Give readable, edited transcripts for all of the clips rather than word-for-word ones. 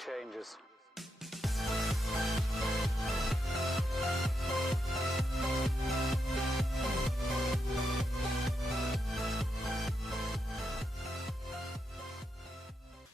changes.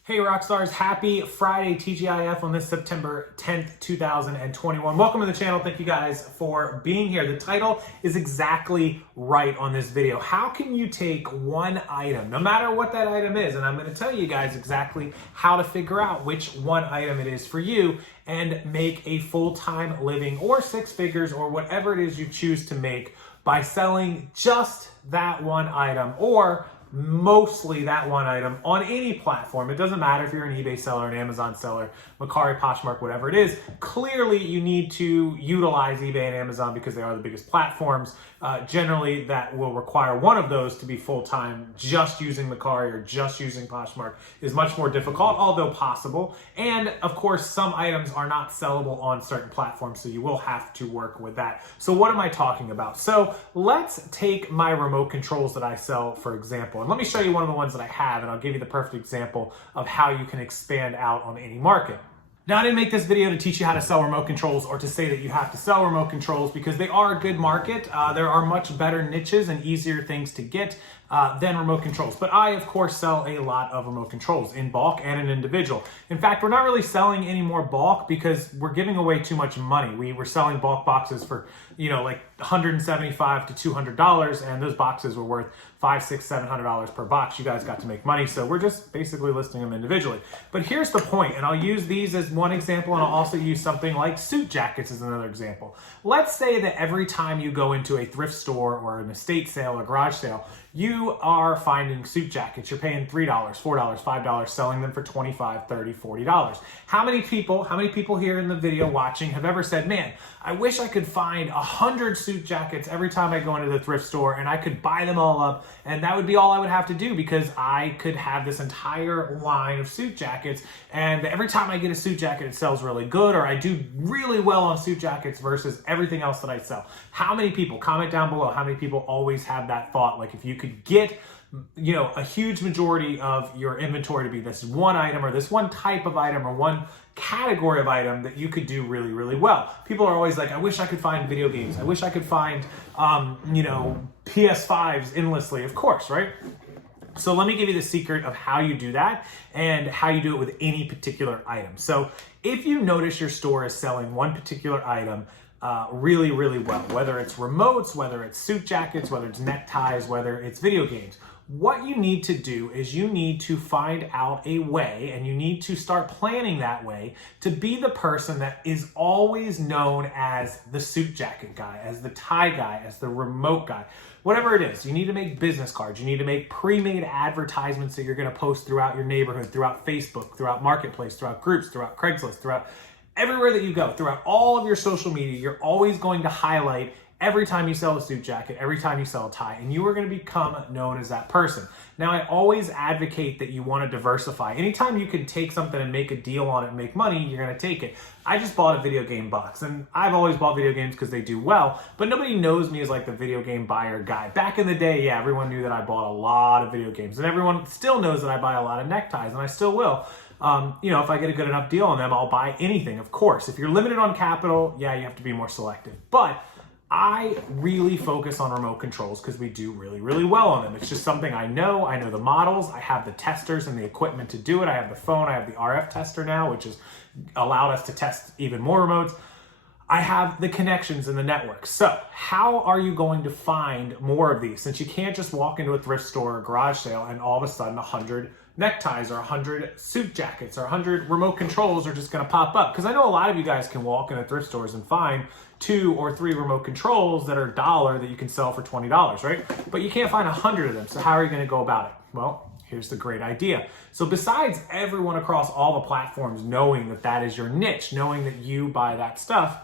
Hey Rockstars, happy Friday TGIF on this September 10th, 2021. Welcome to the channel. Thank you guys for being here. The title is exactly right on this video. How can you take one item, no matter what that item is, and I'm going to tell you guys exactly how to figure out which one item it is for you and make a full-time living or six figures or whatever it is you choose to make by selling just that one item or mostly that one item on any platform. It doesn't matter if you're an eBay seller, an Amazon seller, Mercari, Poshmark, whatever it is. Clearly, you need to utilize eBay and Amazon because they are the biggest platforms. Generally, that will require one of those to be full-time. Just using Mercari or just using Poshmark is much more difficult, although possible. And of course, some items are not sellable on certain platforms, so you will have to work with that. So what am I talking about? So let's take my remote controls that I sell, for example. And let me show you one of the ones that I have, and I'll give you the perfect example of how you can expand out on any market. Now, I didn't make this video to teach you how to sell remote controls or to say that you have to sell remote controls because they are a good market. There are much better niches and easier things to get than remote controls. But I, of course, sell a lot of remote controls in bulk and in individual. In fact, we're not really selling any more bulk because we're giving away too much money. We were selling bulk boxes for, like $175 to $200, and those boxes were worth $500, $600, $700 per box. You guys got to make money, so we're just basically listing them individually. But here's the point, and I'll use these as one example, and I'll also use something like suit jackets as another example. Let's say that every time you go into a thrift store or an estate sale or garage sale, you are finding suit jackets. You're paying $3, $4, $5, selling them for $25, $30, $40. How many people here in the video watching have ever said, man, I wish I could find 100 suit jackets every time I go into the thrift store and I could buy them all up and that would be all I would have to do because I could have this entire line of suit jackets and every time I get a suit jacket it sells really good or I do really well on suit jackets versus everything else that I sell. How many people, comment down below, how many people always have that thought, like if you could get a huge majority of your inventory to be this one item or this one type of item or one category of item that you could do really, really well. People are always like, I wish I could find video games. I wish I could find, PS5s endlessly, of course, right? So let me give you the secret of how you do that and how you do it with any particular item. So if you notice your store is selling one particular item really, really well, whether it's remotes, whether it's suit jackets, whether it's neckties, whether it's video games, what you need to do is you need to find out a way and you need to start planning that way to be the person that is always known as the suit jacket guy, as the tie guy, as the remote guy. Whatever it is, you need to make business cards. You need to make pre-made advertisements that you're going to post throughout your neighborhood, throughout Facebook, throughout Marketplace, throughout groups, throughout Craigslist, throughout everywhere that you go, throughout all of your social media. You're always going to highlight every time you sell a suit jacket, every time you sell a tie, and you are going to become known as that person. Now, I always advocate that you want to diversify. Anytime you can take something and make a deal on it and make money, you're going to take it. I just bought a video game box, and I've always bought video games because they do well, but nobody knows me as like the video game buyer guy. Back in the day, yeah, everyone knew that I bought a lot of video games, and everyone still knows that I buy a lot of neckties, and I still will. If I get a good enough deal on them, I'll buy anything, of course. If you're limited on capital, yeah, you have to be more selective. But I really focus on remote controls because we do really, really well on them. It's just something I know. I know the models. I have the testers and the equipment to do it. I have the phone. I have the RF tester now, which has allowed us to test even more remotes. I have the connections in the network. So how are you going to find more of these? Since you can't just walk into a thrift store or garage sale and all of a sudden 100 neckties or 100 suit jackets or 100 remote controls are just going to pop up. Because I know a lot of you guys can walk into thrift stores and find 2 or 3 remote controls that are $1 that you can sell for $20, right? But you can't find 100 of them. So how are you going to go about it? Well, here's the great idea. So besides everyone across all the platforms knowing that that is your niche, knowing that you buy that stuff,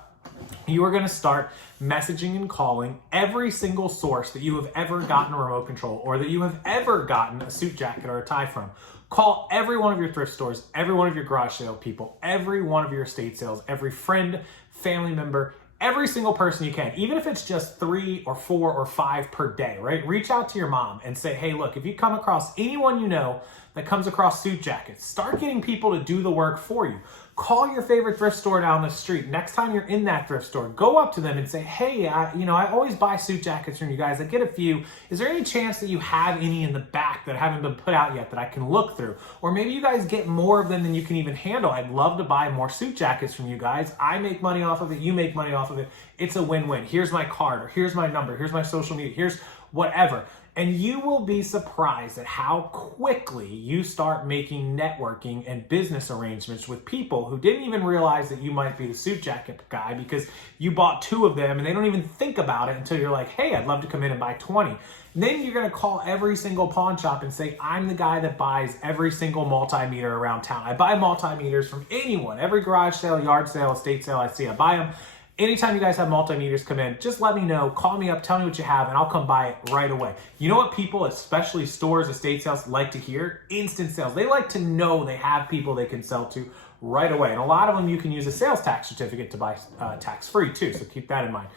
you are going to start messaging and calling every single source that you have ever gotten a remote control or that you have ever gotten a suit jacket or a tie from. Call every one of your thrift stores, every one of your garage sale people, every one of your estate sales, every friend, family member, every single person you can, even if it's just 3 or 4 or 5 per day, right? Reach out to your mom and say, hey, look, if you come across anyone you know that comes across suit jackets. Start getting people to do the work for you. Call your favorite thrift store down the street. Next time you're in that thrift store, go up to them and say, hey, I always buy suit jackets from you guys. I get a few. Is there any chance that you have any in the back that haven't been put out yet that I can look through? Or maybe you guys get more of them than you can even handle. I'd love to buy more suit jackets from you guys. I make money off of it. You make money off of it. It's a win-win. Here's my card, or here's my number. Here's my social media. Here's whatever. And you will be surprised at how quickly you start making networking and business arrangements with people who didn't even realize that you might be the suit jacket guy because you bought 2 of them and they don't even think about it until you're like, hey, I'd love to come in and buy 20. And then you're gonna call every single pawn shop and say, I'm the guy that buys every single multimeter around town. I buy multimeters from anyone, every garage sale, yard sale, estate sale I see, I buy them. Anytime you guys have multimeters come in, just let me know, call me up, tell me what you have, and I'll come buy it right away. You know what people, especially stores, estate sales, like to hear? Instant sales. They like to know they have people they can sell to right away. And a lot of them you can use a sales tax certificate to buy tax-free too, so keep that in mind.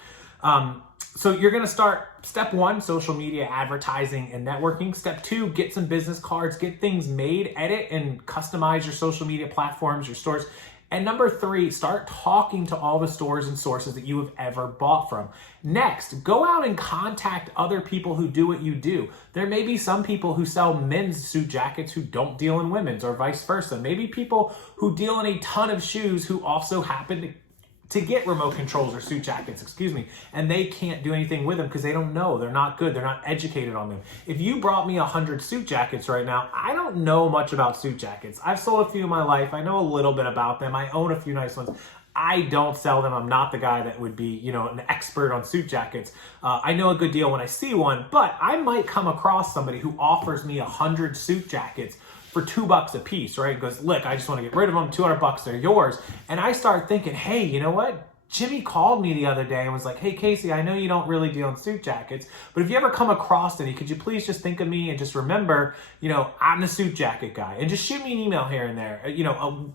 So you're gonna start, step 1, social media advertising and networking. Step 2, get some business cards, get things made, edit and customize your social media platforms, your stores. And number 3, start talking to all the stores and sources that you have ever bought from. Next, go out and contact other people who do what you do. There may be some people who sell men's suit jackets who don't deal in women's, or vice versa. Maybe people who deal in a ton of shoes who also happen to get remote controls or suit jackets, and they can't do anything with them because they don't know, they're not good, they're not educated on them. If you brought me 100 suit jackets right now, I don't know much about suit jackets. I've sold a few in my life, I know a little bit about them, I own a few nice ones. I don't sell them, I'm not the guy that would be, an expert on suit jackets. I know a good deal when I see one, but I might come across somebody who offers me 100 suit jackets for $2 a piece, right? Goes, look, I just want to get rid of them, $200, they're yours. And I start thinking, hey, you know what? Jimmy called me the other day and was like, hey, Casey, I know you don't really deal in suit jackets, but if you ever come across any, could you please just think of me and just remember, I'm the suit jacket guy. And just shoot me an email here and there,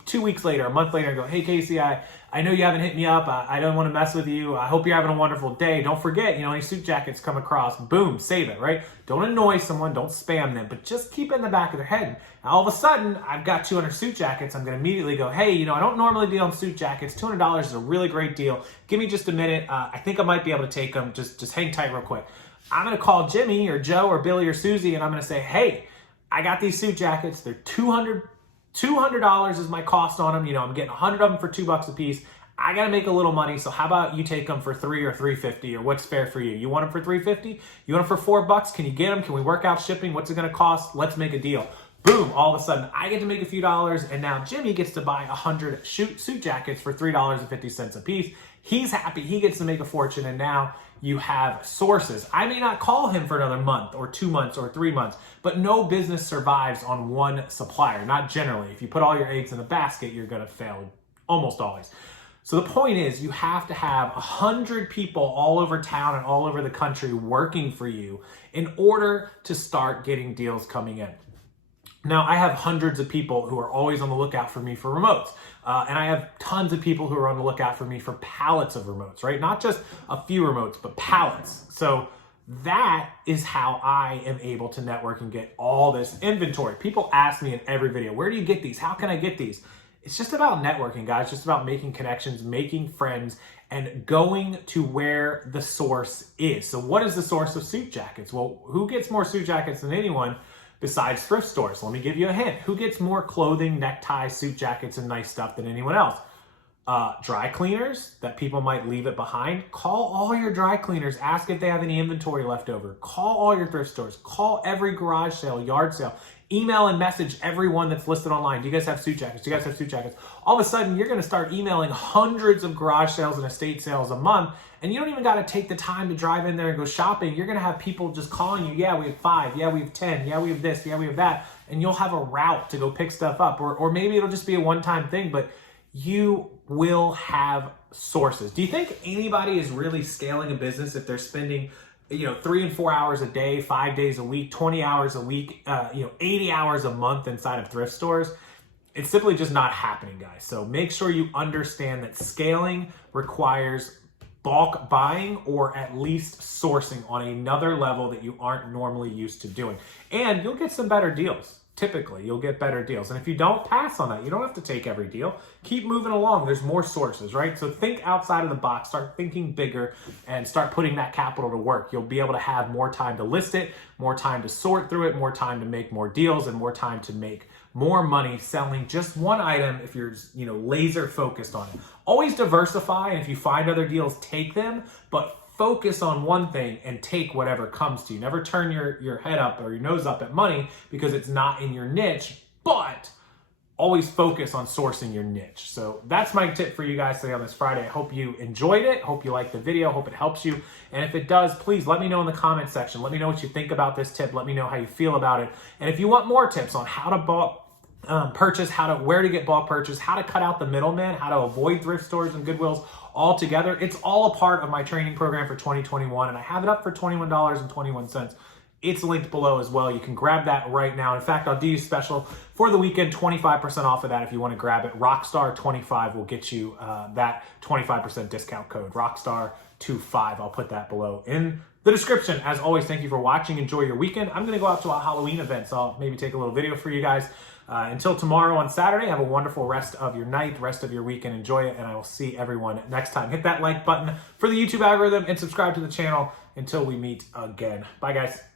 2 weeks later, a month later, and go, hey, Casey, I know you haven't hit me up. I don't want to mess with you. I hope you're having a wonderful day. Don't forget, any suit jackets come across, boom, save it, right? Don't annoy someone, don't spam them, but just keep it in the back of their head. Now, all of a sudden, I've got 200 suit jackets. I'm going to immediately go, hey, I don't normally deal in suit jackets. $200 is a really great deal. Give me just a minute. I think I might be able to take them. Just hang tight real quick. I'm going to call Jimmy or Joe or Billy or Susie, and I'm going to say, hey, I got these suit jackets. They're $200 is my cost on them. I'm getting 100 of them for $2 a piece. I got to make a little money, so how about you take them for $3 or $3.50, or what's fair for you? You want them for $3.50? You want them for $4? Can you get them? Can we work out shipping? What's it going to cost? Let's make a deal. Boom, all of a sudden, I get to make a few dollars, and now Jimmy gets to buy 100 suit jackets for $3.50 a piece. He's happy, he gets to make a fortune, and now you have sources. I may not call him for another month, or 2 months, or 3 months, but no business survives on one supplier, not generally. If you put all your eggs in a basket, you're gonna fail almost always. So the point is, you have to have 100 people all over town and all over the country working for you in order to start getting deals coming in. Now, I have hundreds of people who are always on the lookout for me for remotes. And I have tons of people who are on the lookout for me for pallets of remotes, right? Not just a few remotes, but pallets. So that is how I am able to network and get all this inventory. People ask me in every video, where do you get these? How can I get these? It's just about networking, guys. It's just about making connections, making friends, and going to where the source is. So what is the source of suit jackets? Well, who gets more suit jackets than anyone besides thrift stores? Let me give you a hint. Who gets more clothing, neckties, suit jackets, and nice stuff than anyone else? Dry cleaners that people might leave it behind. Call all your dry cleaners. Ask if they have any inventory left over. Call all your thrift stores. Call every garage sale, yard sale. Email and message everyone that's listed online. Do you guys have suit jackets? Do you guys have suit jackets? All of a sudden, you're going to start emailing hundreds of garage sales and estate sales a month, and you don't even got to take the time to drive in there and go shopping. You're going to have people just calling you, yeah, we have 5, yeah, we have 10, yeah, we have this, yeah, we have that, and you'll have a route to go pick stuff up, or maybe it'll just be a one-time thing, but you will have sources. Do you think anybody is really scaling a business if they're spending 3 and 4 hours a day, 5 days a week, 20 hours a week, 80 hours a month inside of thrift stores? It's simply just not happening, guys. So make sure you understand that scaling requires bulk buying, or at least sourcing on another level that you aren't normally used to doing. And you'll get some better deals. Typically, you'll get better deals. And if you don't, pass on that. You don't have to take every deal. Keep moving along. There's more sources, right? So think outside of the box, start thinking bigger, and start putting that capital to work. You'll be able to have more time to list it, more time to sort through it, more time to make more deals, and more time to make more money selling just one item if you're, laser focused on it. Always diversify, and if you find other deals, take them, but focus on one thing and take whatever comes to you. Never turn your head up or your nose up at money because it's not in your niche, but always focus on sourcing your niche. So that's my tip for you guys today on this Friday. I hope you enjoyed it. Hope you liked the video. Hope it helps you. And if it does, please let me know in the comment section. Let me know what you think about this tip. Let me know how you feel about it. And if you want more tips on how to purchase, where to get bulk purchase, how to cut out the middleman, how to avoid thrift stores and Goodwills altogether, it's all a part of my training program for 2021, and I have it up for $21.21. It's linked below as well. You can grab that right now. In fact, I'll do you special for the weekend, 25% off of that if you want to grab it. Rockstar25 will get you that 25% discount code, Rockstar25. I'll put that below in the description. As always, thank you for watching. Enjoy your weekend. I'm going to go out to a Halloween event, so I'll maybe take a little video for you guys. Until tomorrow on Saturday, have a wonderful rest of your night, rest of your weekend. Enjoy it, and I will see everyone next time. Hit that like button for the YouTube algorithm and subscribe to the channel until we meet again. Bye, guys.